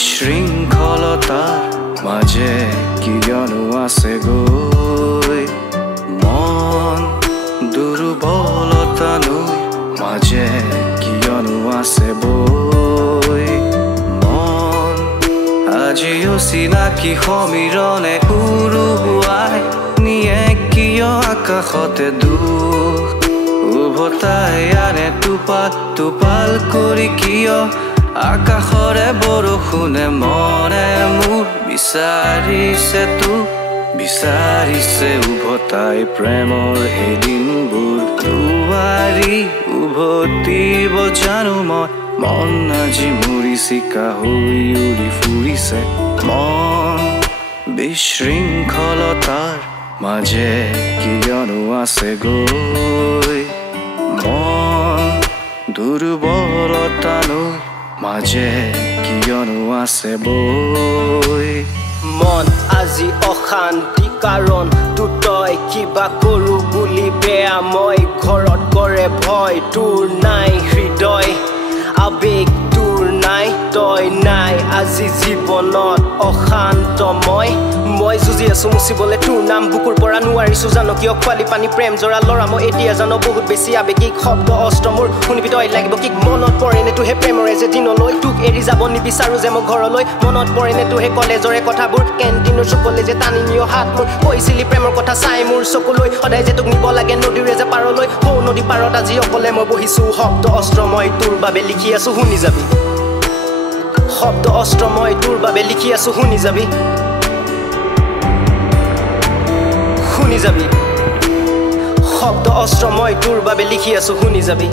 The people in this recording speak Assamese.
বিশৃংখলতাৰ মাজে কিয়নো আছে গৈ মন দুৰ্বলতা নৈ মাজে কিয়নো আছে বৈ মন আজিও চিনাকি সমীৰণে উৰুৱাই নিয়ে কিয় আকাশতে দুখ উভতাই আনে টোপাল কৰি কিয় আকাশৰে বৰষুণে মনে মোৰ বিচাৰিছে উভতাই প্ৰেমৰ সেই দিনবোৰ দুৱাৰী উভতিব জানো মই মন আজি মৰিচিকা হৈ উৰি ফুৰিছে মন বিশৃংখলতাৰ মাজে কিয়নো আছে গৈ মন দুৰ্বলতা নৈ মাজে কিয়নো আছে বৈ মন আজি অশান্তি কাৰণ তই কিবা কৰো বুলি বেয়া মই ঘৰত কৰে ভয় তোৰ নাই হৃদয় আবেগ তোৰ নাই তই নাই আজি জীৱনত অশান্তময় মই যুঁজি আছো মুচিবলৈ তোৰ নাম বুকুৰ পৰা নোৱাৰিছো জানো কিয় খোৱালি পানী প্ৰেম জৰা লৰা মই এতিয়া জানো বহুত বেছি আবেগিক শব্দ অস্ত্ৰ মোৰ শুনিবি তই লাগিব কি মনত পৰে নে তোহে প্ৰেমৰে যে দিনলৈ তোক এৰি যাব নিবিচাৰো যে মই ঘৰলৈ মনত পৰে নে তোহে কলেজৰে কথাবোৰ কেণ্টিনৰ চুকলে যে টানি নিয় হাত মোৰ কৈছিলি প্ৰেমৰ কথা চাই মোৰ চকুলৈ সদায় যে তোক নিব লাগে নদীৰে যে পাৰলৈ সৌ নদী পাৰত আজি অকলে মই বহিছো শব্দ অস্ত্ৰ মই তোৰ বাবে লিখি আছো শুনি যাবি শব্দ অস্ত্ৰ মই তোৰ বাবে লিখি আছো শুনি যাবি শব্দ অস্ত্ৰ মই তোৰ বাবে লিখি আছো শুনি যাবি